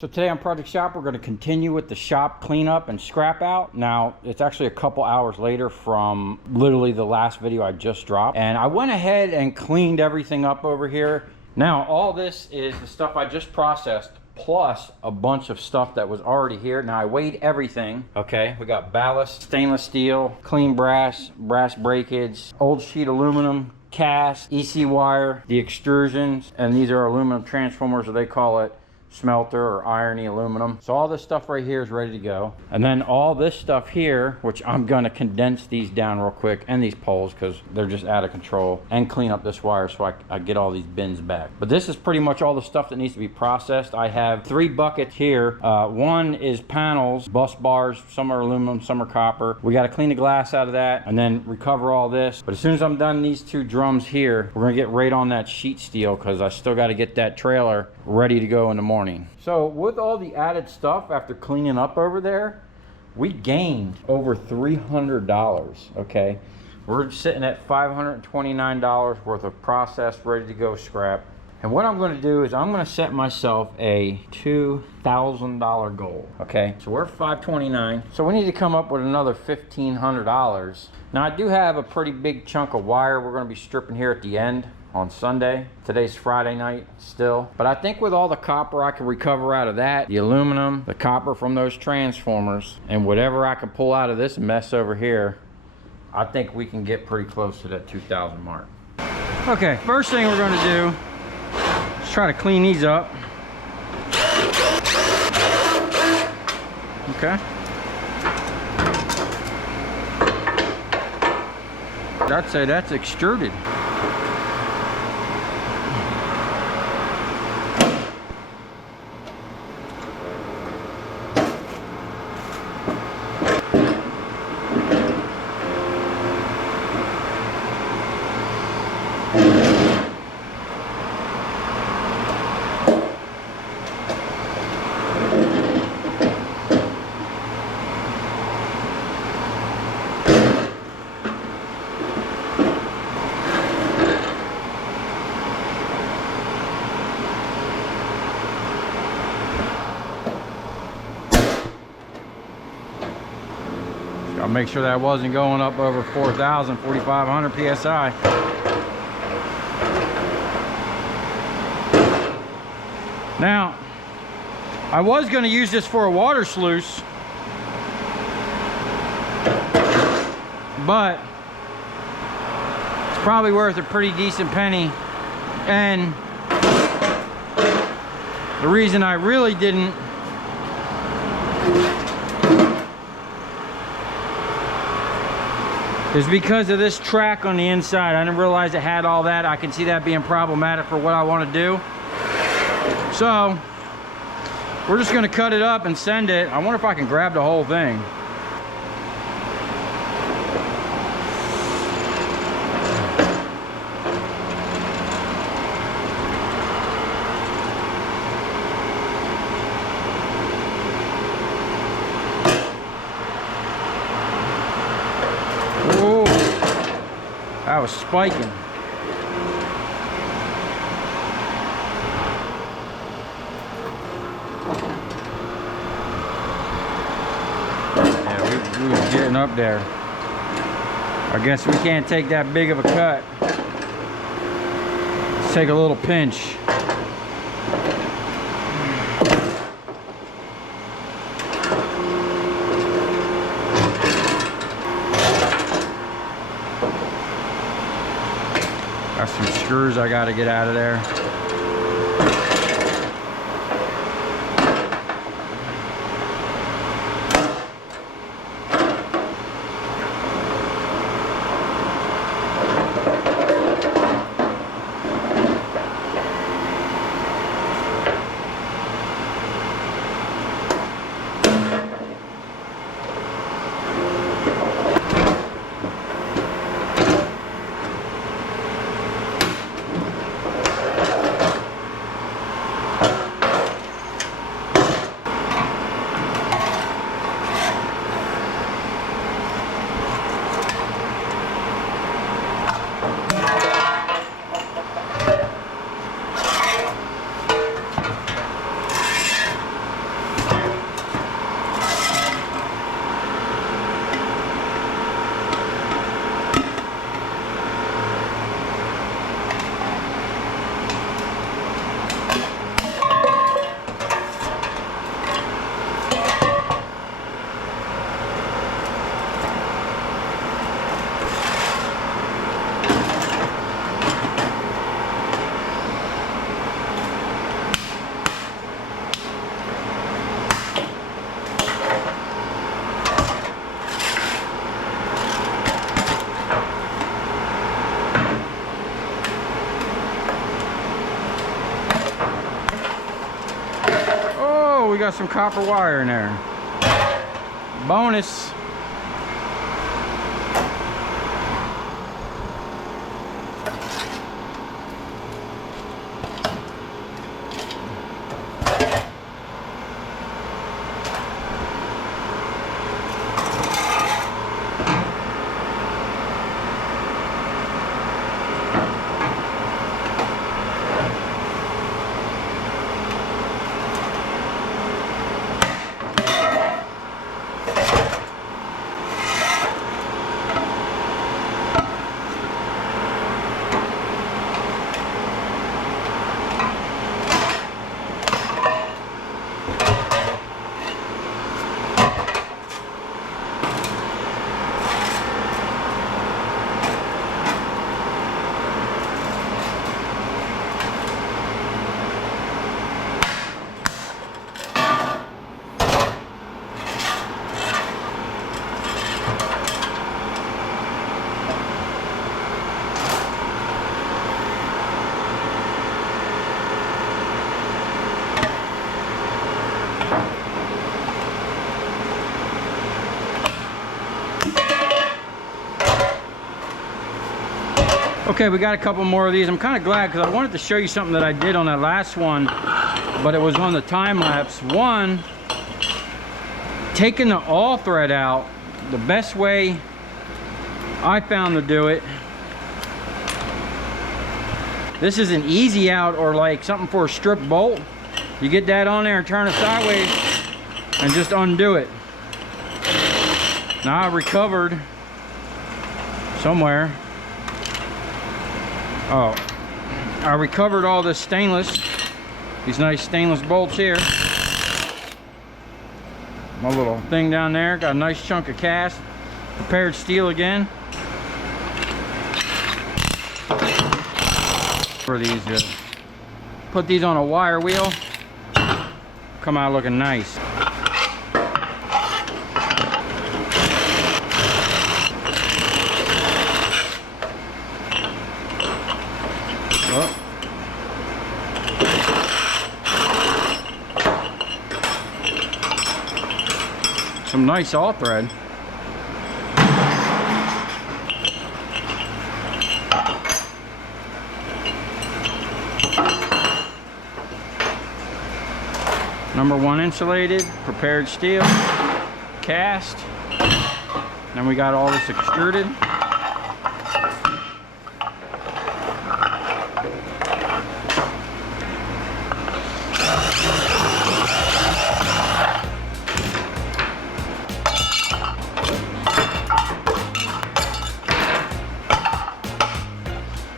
So today on Project Shop, we're going to continue with the shop cleanup and scrap out. Now, it's actually a couple hours later from literally the last video I just dropped. And I went ahead and cleaned everything up over here. Now, all this is the stuff I just processed, plus a bunch of stuff that was already here. Now, I weighed everything, okay? We got ballast, stainless steel, clean brass, brass breakage, old sheet aluminum, cast, EC wire, the extrusions, and these are aluminum transformers, or they call it smelter or irony aluminum. So all this stuff right here is ready to go. And then all this stuff here, which I'm gonna condense these down real quick, and these poles because they're just out of control, and clean up this wire so I get all these bins back. But this is pretty much all the stuff that needs to be processed. I have 3 buckets here. One is panels, bus bars, some are aluminum, some are copper. We got to clean the glass out of that and then recover all this. But as soon as I'm done these 2 drums here, we're gonna get right on that sheet steel because I still got to get that trailer ready to go in the morning. So with all the added stuff after cleaning up over there, we gained over $300, okay? We're sitting at $529 worth of processed, ready to go scrap. And what I'm going to do is I'm going to set myself a $2,000 goal, okay? So we're at $529, so we need to come up with another $1,500. Now I do have a pretty big chunk of wire we're going to be stripping here at the end on Sunday. Today's Friday night still. But I think with all the copper I can recover out of that, the aluminum, the copper from those transformers, and whatever I can pull out of this mess over here, I think we can get pretty close to that 2,000 mark. Okay, first thing we're going to do is try to clean these up. Okay. I'd say that's extruded. I'll make sure that wasn't going up over 4,000, 4,500 PSI. Now, I was going to use this for a water sluice, but it's probably worth a pretty decent penny. And the reason I really didn't is because of this track on the inside. I didn't realize it had all that. I can see that being problematic for what I want to do. So we're just going to cut it up and send it. I wonder if I can grab the whole thing. That was spiking. Yeah, we was getting up there. I guess we can't take that big of a cut. Let's take a little pinch. Got some screws I gotta get out of there. Oh, we got some copper wire in there. Bonus. Okay, we got a couple more of these. I'm kind of glad because I wanted to show you something that I did on that last one, but it was on the time lapse. One, taking the all thread out, the best way I found to do it. This is an easy out or like something for a strip bolt. You get that on there and turn it sideways and just undo it. Now I recovered somewhere. Oh, I recovered all this stainless, these nice stainless bolts here. My little thing down there, got a nice chunk of cast, prepared steel again. For these, put these on a wire wheel, come out looking nice. Some nice all thread. Number 1 insulated, prepared steel, cast. Then we got all this extruded.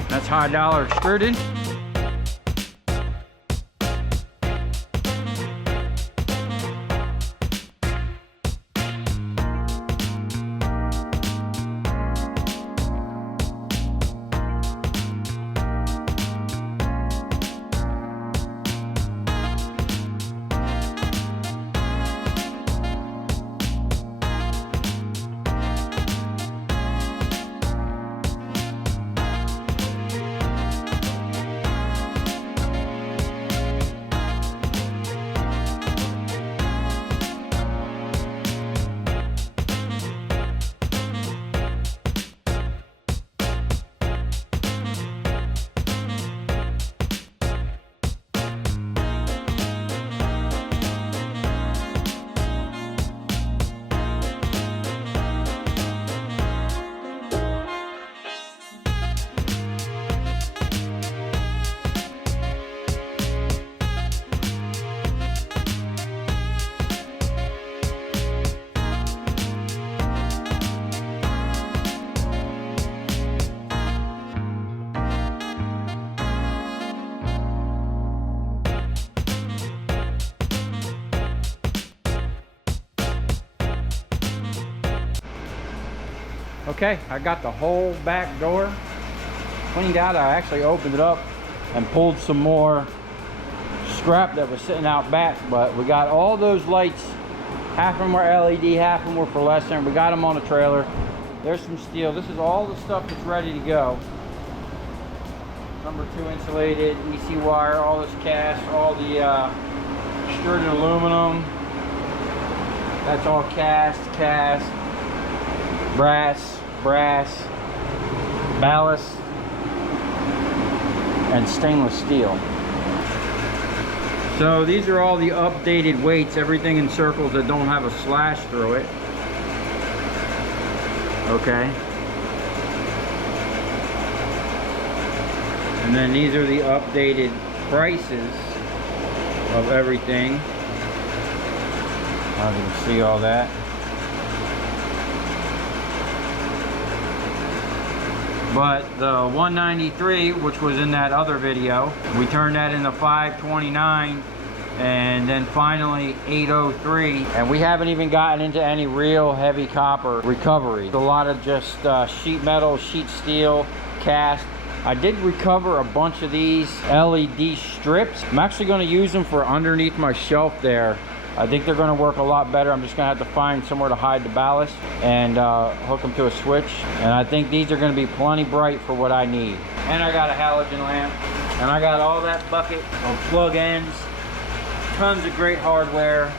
That's high dollar extruded. Okay, I got the whole back door cleaned out. I actually opened it up and pulled some more scrap that was sitting out back, but we got all those lights. Half of them were LED, half of them were fluorescent. We got them on the trailer. There's some steel. This is all the stuff that's ready to go. Number 2 insulated, EC wire, all this cast, all the extruded aluminum. That's all cast, brass, ballast, and stainless steel. So these are all the updated weights, everything in circles that don't have a slash through it. Okay. And then these are the updated prices of everything. I can see all that. But the 193, which was in that other video, we turned that into 529, and then finally 803. And we haven't even gotten into any real heavy copper recovery. A lot of just sheet metal, sheet steel, cast. I did recover a bunch of these LED strips. I'm actually going to use them for underneath my shelf there. I think they're going to work a lot better. I'm just going to have to find somewhere to hide the ballast and hook them to a switch. And I think these are going to be plenty bright for what I need. And I got a halogen lamp. And I got all that bucket of plug ends. Tons of great hardware.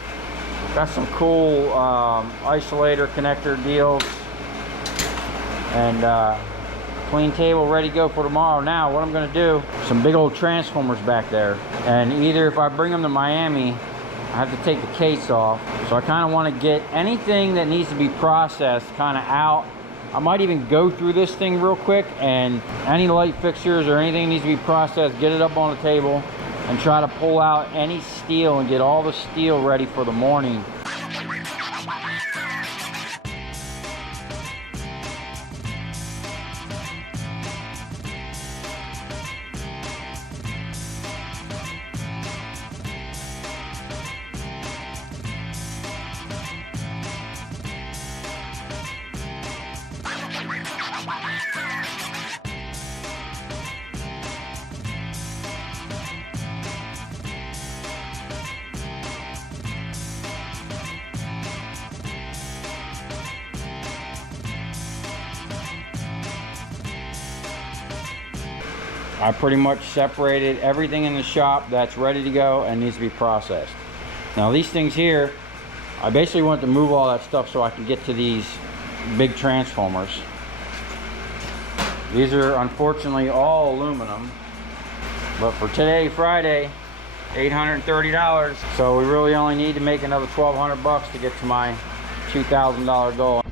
Got some cool isolator connector deals. And clean table ready to go for tomorrow. Now what I'm going to do, some big old transformers back there. And either if I bring them to Miami, I have to take the case off. So I kind of want to get anything that needs to be processed kind of out. I might even go through this thing real quick, and any light fixtures or anything needs to be processed, get it up on the table and try to pull out any steel and get all the steel ready for the morning. I pretty much separated everything in the shop that's ready to go and needs to be processed. Now these things here, I basically want to move all that stuff so I can get to these big transformers. These are unfortunately all aluminum, but for today, Friday, $830. So we really only need to make another 1,200 bucks to get to my $2,000 goal.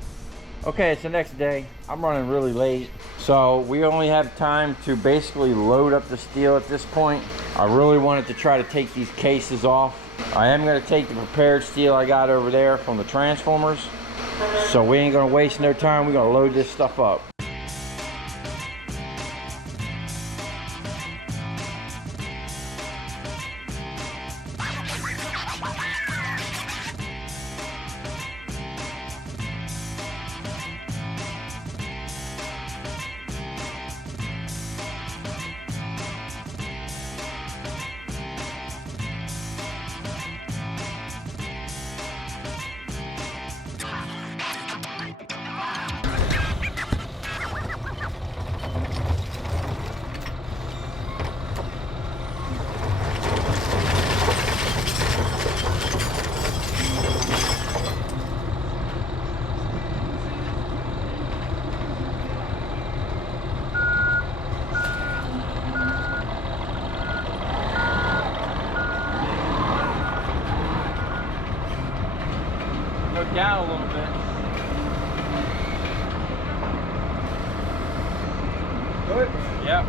Okay, it's the next day. I'm running really late, so we only have time to basically load up the steel at this point. I really wanted to try to take these cases off. I am going to take the prepared steel I got over there from the transformers, so we ain't going to waste no time. We're going to load this stuff up. Down a little bit. Good? Yep.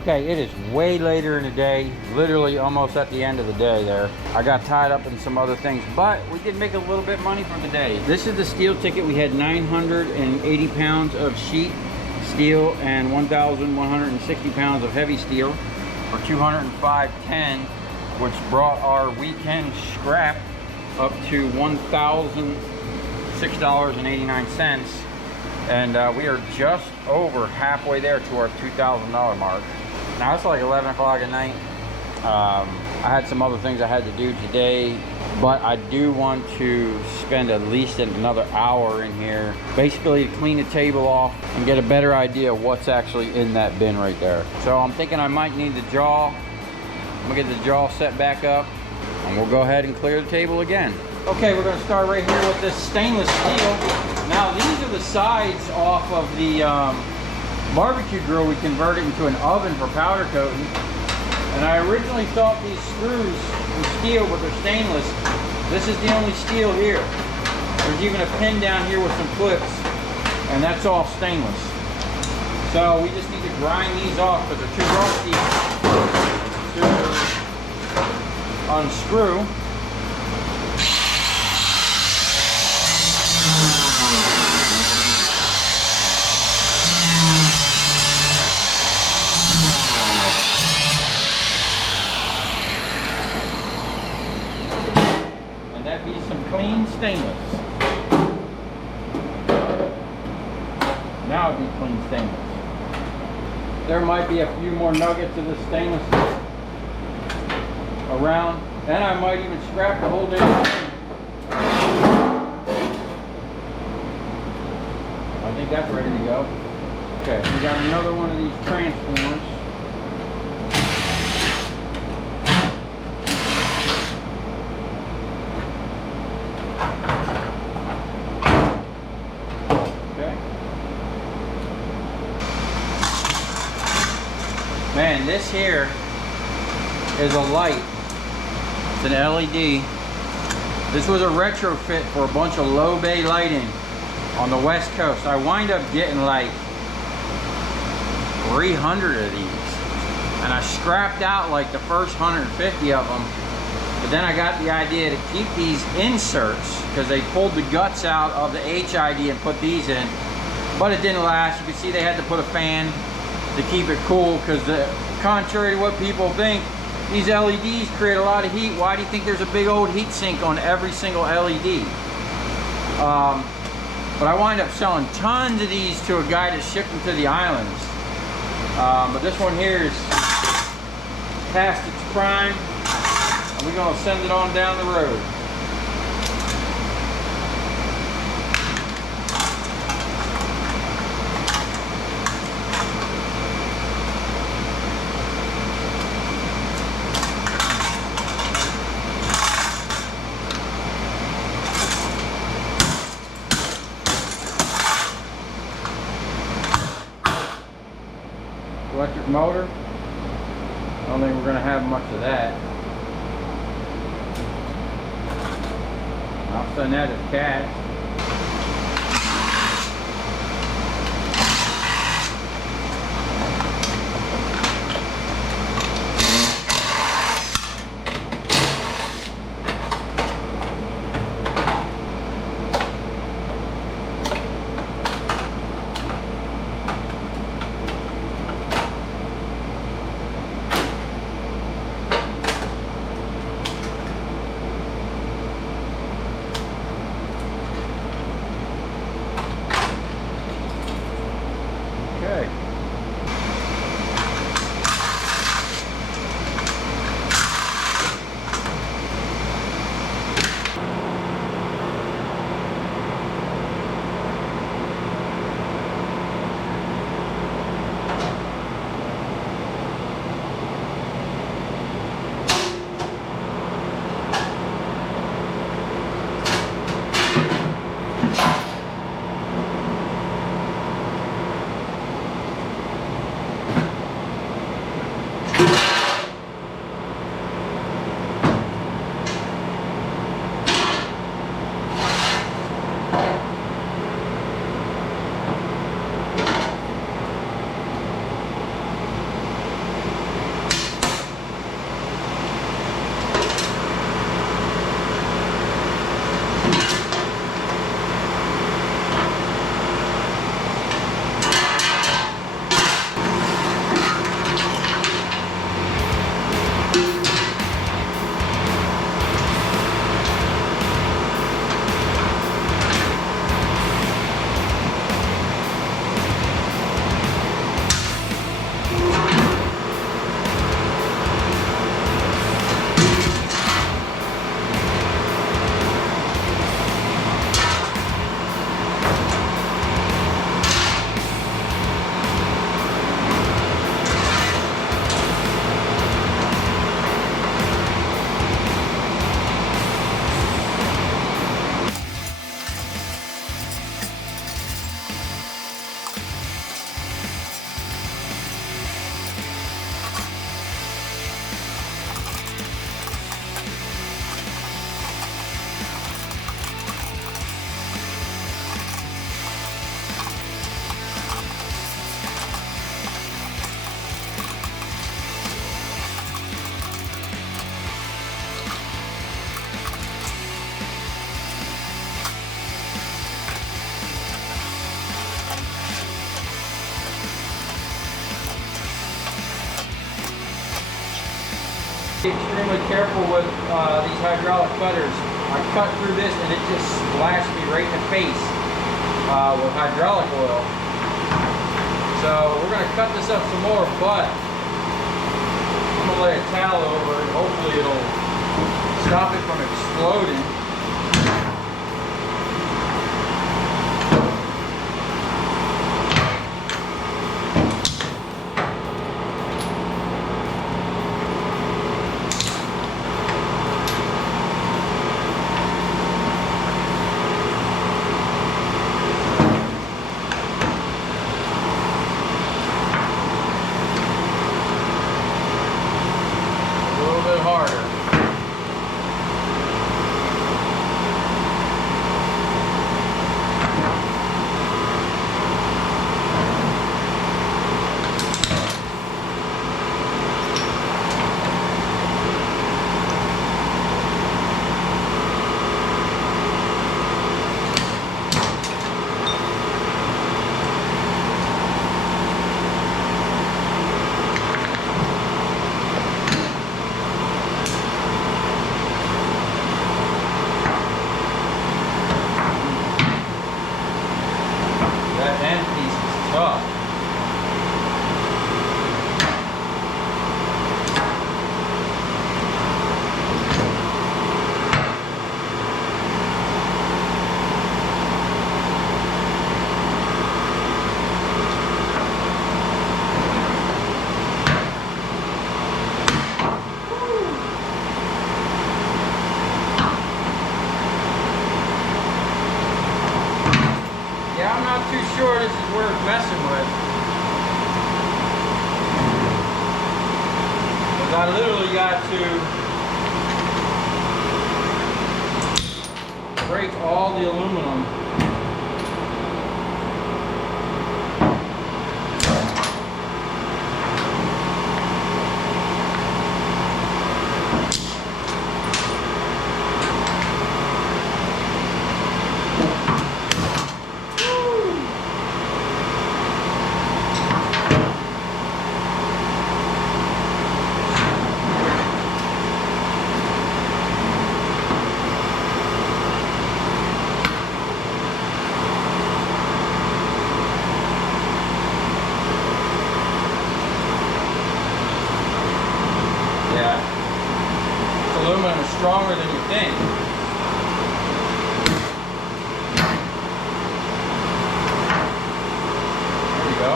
Okay, it is way later in the day, literally almost at the end of the day there. I got tied up in some other things, but we did make a little bit of money for the day. This is the steel ticket. We had 980 pounds of sheet steel and 1,160 pounds of heavy steel for $205.10, which brought our weekend scrap up to $1,006.89. And we are just over halfway there to our $2,000 mark. Now it's like 11 o'clock at night. I had some other things I had to do today, but I do want to spend at least another hour in here, basically to clean the table off and get a better idea of what's actually in that bin right there. So I'm thinking I might need the jaw. I'm gonna get the jaw set back up and we'll go ahead and clear the table again. Okay, we're gonna start right here with this stainless steel. Now these are the sides off of the barbecue grill. We converted into an oven for powder coating. And I originally thought these screws were steel, but they're stainless. This is the only steel here. There's even a pin down here with some clips, and that's all stainless. So we just need to grind these off because they're too rusty to unscrew. Clean stainless. Now it'd be clean stainless. There might be a few more nuggets of the stainless around, and I might even scrap the whole damn thing. I think that's ready to go. Okay, we got another one of these transformers. Man, this here is a light. It's an LED. This was a retrofit for a bunch of low bay lighting on the West Coast. I wind up getting like 300 of these. And I scrapped out like the first 150 of them. But then I got the idea to keep these inserts because they pulled the guts out of the HID and put these in. But it didn't last. You can see they had to put a fan to keep it cool because contrary to what people think, these LEDs create a lot of heat. Why do you think there's a big old heat sink on every single LED? But I wind up selling tons of these to a guy that shipped them to the islands. But this one here is past its prime, and we're gonna send it on down the road. Electric motor. I don't think we're going to have much of that. I'll send that as cash. Be extremely careful with these hydraulic cutters. I cut through this and it just splashed me right in the face with hydraulic oil. So we're going to cut this up some more, but I'm going to lay a towel over it. Hopefully it'll stop it from exploding. Yeah, I'm not too sure this is worth messing with. Because I literally got to break all the aluminum. Aluminum is stronger than you think. There you go.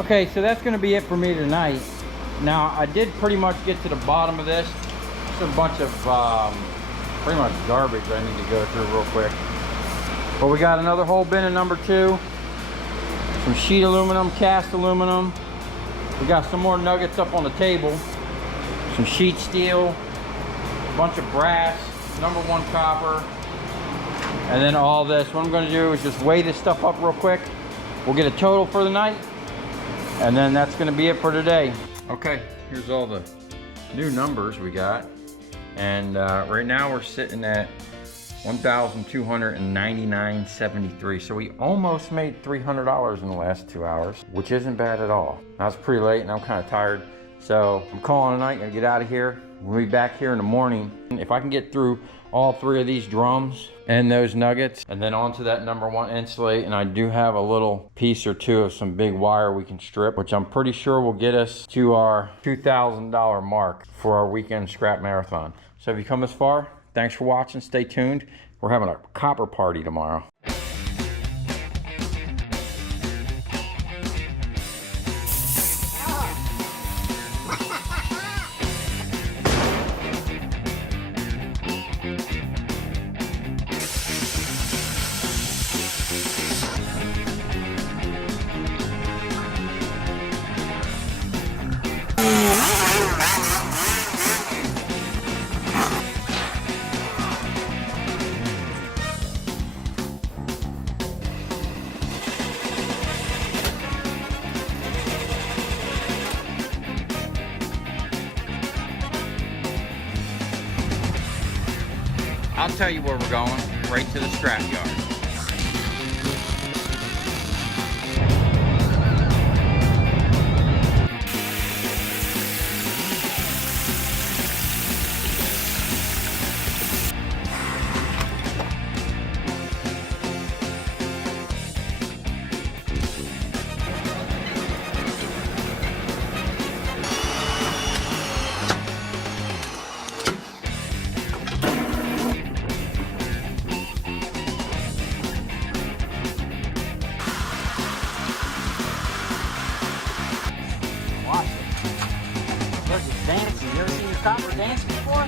Okay, so that's gonna be it for me tonight. Now, I did pretty much get to the bottom of this. It's a bunch of pretty much garbage I need to go through real quick. But we got another whole bin of number 2. Some sheet aluminum, cast aluminum. We got some more nuggets up on the table. Some sheet steel, a bunch of brass, number 1 copper, and then all this. What I'm gonna do is just weigh this stuff up real quick. We'll get a total for the night, and then that's gonna be it for today. Okay, here's all the new numbers we got. And right now we're sitting at 1,299.73. So we almost made $300 in the last 2 hours, which isn't bad at all. Now it's pretty late and I'm kind of tired. So I'm calling it a night, gonna get out of here. We'll be back here in the morning. If I can get through all 3 of these drums and those nuggets, and then onto that number 1 insulate, and I do have a little piece or 2 of some big wire we can strip, which I'm pretty sure will get us to our $2,000 mark for our weekend scrap marathon. So if you come this far, thanks for watching, stay tuned. We're having a copper party tomorrow. I'll tell you where we're going, right to the scrap yard. Dancing. You ever seen your copper dancing before?